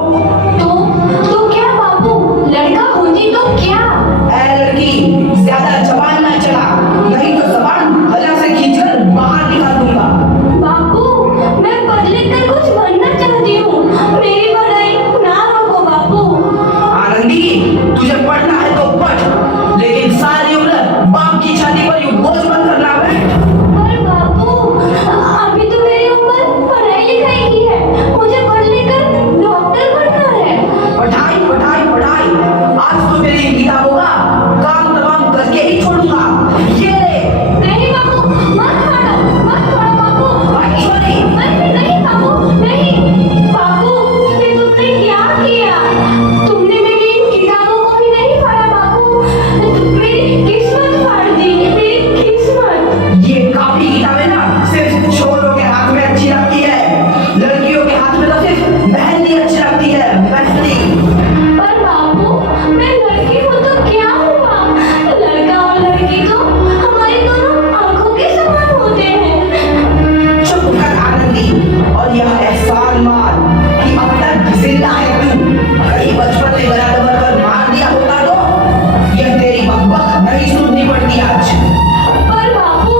तो क्या बाबू, लड़का होती तो क्या? ऐ लड़की, ज्यादा जबान ना चला, नहीं तो जबान हला से खींचकर बाहर निकाल दूंगा। बाबू, मैं पढ़ लिख कर कुछ बनना चाहती हूँ, मेरी पढ़ाई ना रोको बाबू। आनंदी, तुझे पढ़ना है तो पढ़, लेकिन सारी उम्र बाप की छाती पर यूं बोझ मत करना है। पर बाबू, अभी तो मेरी उम्र पढ़ाई लिखाई की है, मुझे पढ़ लिख कर डॉक्टर बनना है। पढ़ाई पढ़ाई पढ़ाई, आज तो तेरी किताबों का काम तमाम करके ही छोड़ूंगा। ये ले। नहीं बाबू, मत फाड़ो बाबू। छोड़ी। नहीं बाबू, नहीं। बाबू, ये तुमने क्या किया? तुमने मेरी इन किताबों को भी नहीं फाड़ा बाबू, मेरी किस्मत फाड़ दी, मेरी किस्मत। ये कापी किताबें ना सिर्फ छोरों के हाथ में अच्छी लगती है, लड़कियों के हाथ में तो सिर्फ मेहंदी अच्छी लगती है, मेहंदी। पर बाबू, मैं लड़की हूँ तो क्या हुआ? लड़का और लड़की तो हमारी दोनों आंखों के समान होते हैं। चुप कर आनंदी, और यह एहसान मान कि अब तक जिंदा है तू। कहीं बचपन में गला दबाकर मार दिया होता तो यह तेरी बकबक नहीं सुननी पड़ती आज। पर बाबू,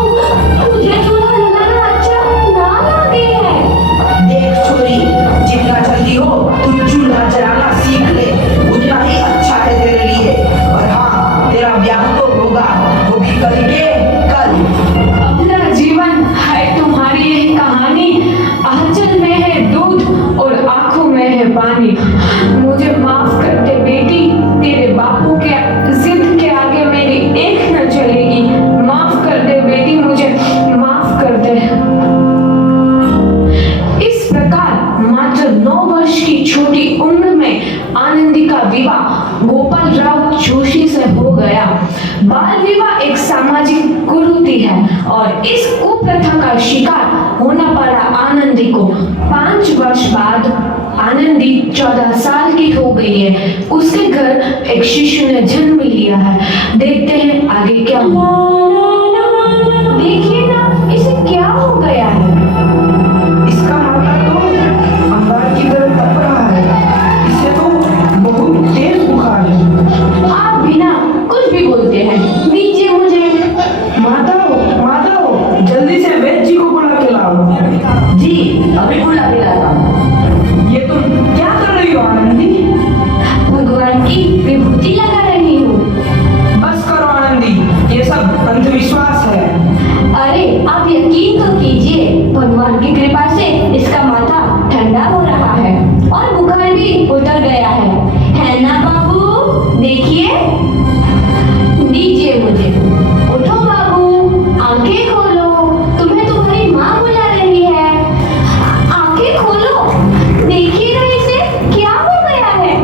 मुझे चूल्हा जलाना अच्छा ना लगे है। देख छोरी, जितना जल्दी हो तू चूल्हा जलाना सीख ले, उतना ही अच्छा है तेरे लिए। और हाँ, तेरा ब्याह तो होगा, वो भी कल के कल। अपना जीवन है तुम्हारी यही कहानी, आंचल में है दूध और आंखों में है पानी। मुझे माफ कर दे बेटी, तेरे बापू के जिद के आगे मेरी एक न चलेगी। माफ कर दे बेटी, मुझे माफ कर दे। इस प्रकार मात्र 9 वर्ष की छोटी उम्र में आनंदी का विवाह गोपाल राव जोशी से हो गया। बाल विवाह एक सामाजिक कुरीति है और इस कुप्रथा का शिकार होना पड़ा आनंदी को। 5 वर्ष बाद आनंदी 14 साल की हो गई है। उसके घर एक शिशु ने जन्म लिया है। देखते हैं आगे क्या हुआ। देखिए ना, इसे क्या हो गया है? इसका माथा तो अंगार की तरह तप रहा है, इसे तो बहुत तेज बुखार है। आप बिना कुछ भी बोलते हैं, दीजिए मुझे। माधव, जल्दी से वैद्य जी को बुला के लाओ। जी, अभी बुला के लाता हूँ। ये तुम क्या कर रही हो आनंदी? भगवान की विभूति लगा रही हूँ। बस करो आनंदी, ये सब अंधविश्वास है। अरे आप यकीन तो कीजिए, भगवान की कृपा से इसका माथा ठंडा हो रहा है और बुखार भी उतर गया है ना बाबू? देखिए, दीजिए मुझे। उठो बाबू, आंखें खोलो, तुम्हें तुम्हारी माँ बुला रही है। आंखें खोलो, देखिए ना इसे क्या हो गया है?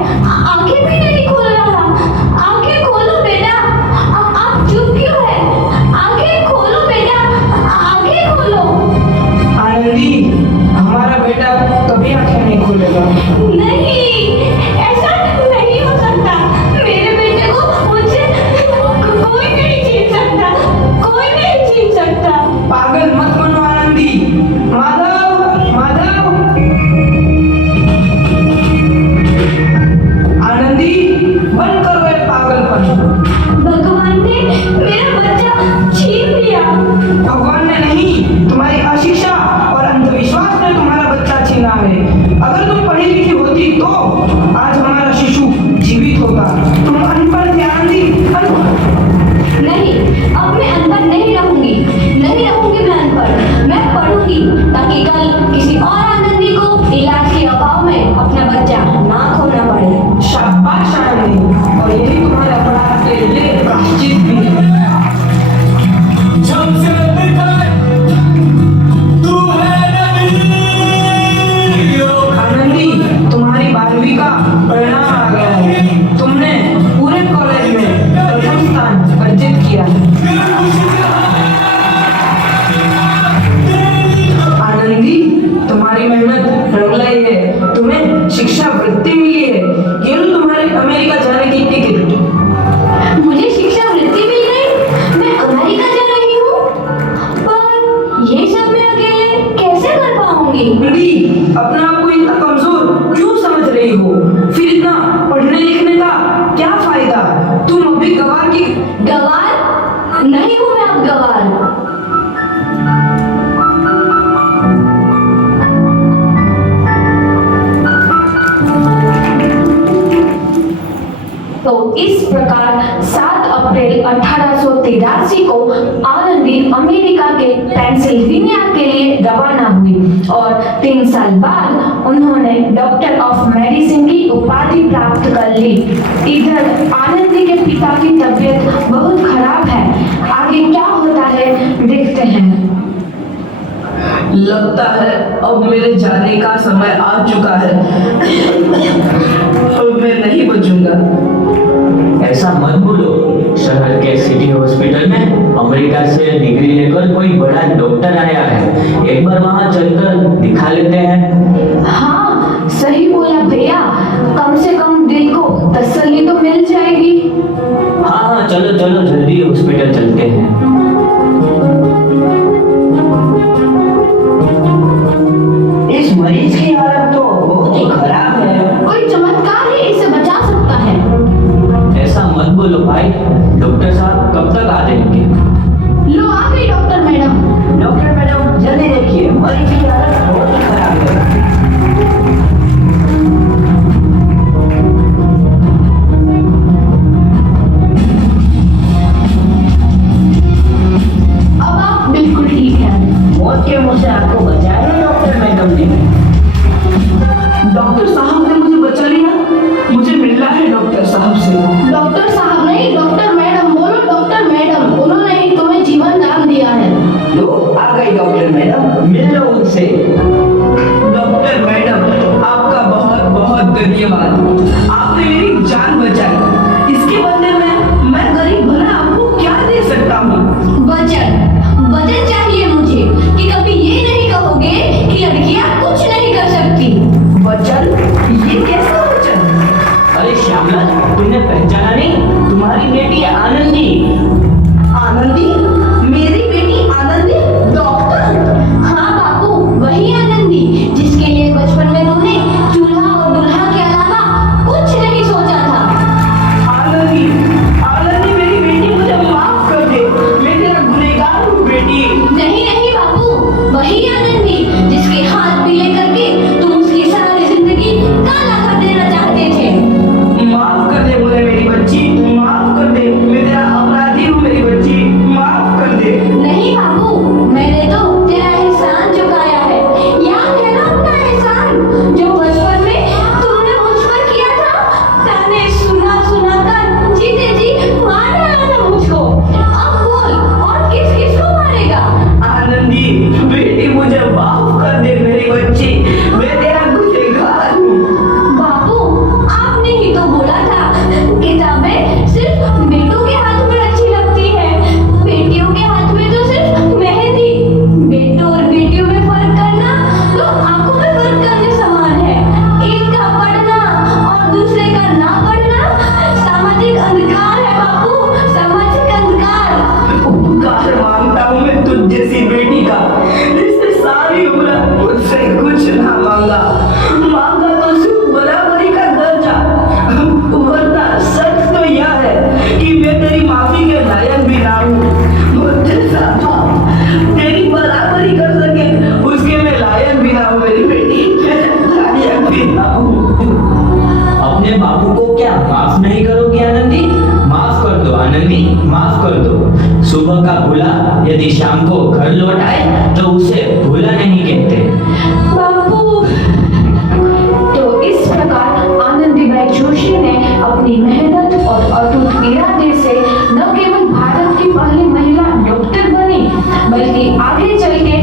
आंखें भी नहीं खोल रहा। आंखें खोलो बेटा। आप चुप क्यों है? आंखें खोलो बेटा, आंखें खोलो। आनंदी, हमारा बेटा कभी आंखें नहीं खोलेगा। नहीं, ऐसा नहीं हो सकता। मेरे बेटे को मुझसे कोई नहीं छीन सकता, कोई नहीं छीन सकता। पागल मत बनो आनंदी। माधव, आनंदी, बंद करो ये पागलपन। भगवान ने मेरा बच्चा छीन लिया। भगवान ने नहीं, तुम्हारी अशिक्षा और अंधविश्वास ने तुम्हारा बच्चा छीना है। अगर तुम पढ़ी लिखी होती तो आज हमारा शिशु जीवित होता। तुम अनपढ़ थी आनंदी, अनपढ़। नहीं, अब मैं अनपढ़ नहीं रहूंगी मैं अनपढ़। मैं पढ़ूंगी ताकि कल किसी और आनंदी को इलाज के अभाव में अपना बच्चा ना खोना पड़े। शाबाश आनंदी, और यही तुम्हारे अपराध के लिए प्रायश्चित भी है। आनंदी, तुम्हारी 12वीं का परिणाम आ गया है। तुमने पूरे कॉलेज में प्रथम स्थान अर्जित किया है। आनंदी, तुम्हारी मेहनत रंग लाई है। तुम्हें शिक्षा वृत्ति हो, फिर इतना पढ़ने लिखने का क्या फायदा? तुम अभी गवार की गवार नहीं हूं मैं अब गवार। तो इस प्रकार 7 अप्रैल 1883 को आनंदी अमेरिका के पेंसिल्वेनिया के लिए रवाना हुई और 3 साल बाद उन्होंने डॉक्टर ऑफ मेडिसिन की उपाधि प्राप्त कर ली। इधर आनंदी के पिता की तबीयत बहुत खराब है। आगे क्या होता है देखते हैं। लगता है अब मेरे जाने का समय आ चुका है। अब मैं नहीं बचूंगा। ऐसा मत बोलो। शहर के सिटी हॉस्पिटल में अमेरिका से डिग्री लेकर कोई बड़ा डॉक्टर आया है। एक बार वहां चलकर दिखा लेते हैं। हाँ सही बोला भैया, कम से कम दिल को तसल्ली तो मिल जाएगी। हाँ हाँ, चलो चलो जल्दी हॉस्पिटल चलते हैं। इस मरीज की हालत तो बहुत ही खराब है। कोई चमत्कार ही इसे बचा सकता है। ऐसा मत बोलो भाई, डॉक्टर साहब कब तक आ जाएंगे? लो आ गई डॉक्टर मैडम। डॉक्टर मैडम जल्दी देखिए, मरीज की हालत बहुत ही खराब है। अब आप बिल्कुल ठीक हैं। मौत के मुंह से आपको बचाया है डॉक्टर मैडम ने। डॉक्टर साहब ने मुझे बचा लिया। मुझे मिलना है डॉक्टर साहब से। डॉक्टर साहब नहीं, डॉक्टर मैडम बोलो। डॉक्टर मैडम, उन्होंने ही तुम्हें जीवन दान दिया है। लो आ गई डॉक्टर मैडम, मिल लो उनसे। डॉक्टर मैडम आपका बहुत बहुत धन्यवाद। आपने मेरी जान बचाई। इसके बदले में मैं गरीब भला आपको क्या दे सकता हूँ? वचन वचन चाहिए मुझे कि कभी ये नहीं कहोगे कि लड़कियां कुछ नहीं कर सकती। वचन? ये कैसा वचन? अरे श्यामलाल, तुमने पहचाना नहीं? तुम्हारी बेटी आनंदी। आनंदी? मेरी बेटी आनंदी डॉक्टर? हाँ बापू, वही आनंदी जिसके लिए बचपन में तुमने चूल्हा और दूल्हा के अलावा कुछ नहीं सोचा था। आनंदी, आनंदी मेरी बेटी, मुझे माफ कर दे। मैं तेरा गुनहगार हूँ बेटी। नहीं नहीं बापू, वही आनंदी जिसके हाथ पीले करके तुम उसकी सारी जिंदगी काला कर देना चाहते थे। माफ कर दे मुझे मेरी बच्ची, माफ कर दे। मैं तेरा अपराधी हूँ मेरी बच्ची, माफ कर दे। नहीं बाबू, मैंने तो तेरा एहसान चुकाया है। याद है ना अपना एहसान जो बचपन में तुमने मुझ पर किया था? ताने सुना सुना कर जीते जी मार डाला था मुझको। अब बोल, और किस किस को मारेगा? आनंदी बेटी, मुझे माफ कर दे मेरी बच्ची। मैं तेरा गुनहगार हूँ। बाबू, आपने ही तो बोला था किताबें सिर्फ बेटों के हाथ में अच्छी लगती है, बेटियों के हाथ में तो सिर्फ मेहंदी। बेटों और बेटियों में फर्क करना तो आंखों में फर्क करने समान है। एक का पढ़ना और दूसरे का ना पढ़ना सामाजिक अंधकार है बाबू, सामाजिक अंधकार। उपकार मांगता हूँ मैं तुझ जैसी बेटी का, जिसने सारी उम्र मुझसे कुछ ना मांगा। मांगा तो सिर्फ बराबरी का दर्जा। वरना सच तो यह है कि मैं तेरी माफी के लायक भी ना हूँ। मुझे बाप तेरी बराबरी कर सके उसके मैं लायक भी ना हूँ मेरी बेटी, लायक भी ना हूँ। अपने बापू को क्या माफ नहीं करोगी आनंदी? माफ कर दो आनंदी, माफ कर दो। सुबह का भूला यदि शाम को घर लौट आए तो उसे भूला नहीं कहते। बापू। तो इस प्रकार आनंदीबाई जोशी ने अपनी मेहनत और अटूट इरादे से न केवल भारत की पहली महिला डॉक्टर बनी, बल्कि आगे चल के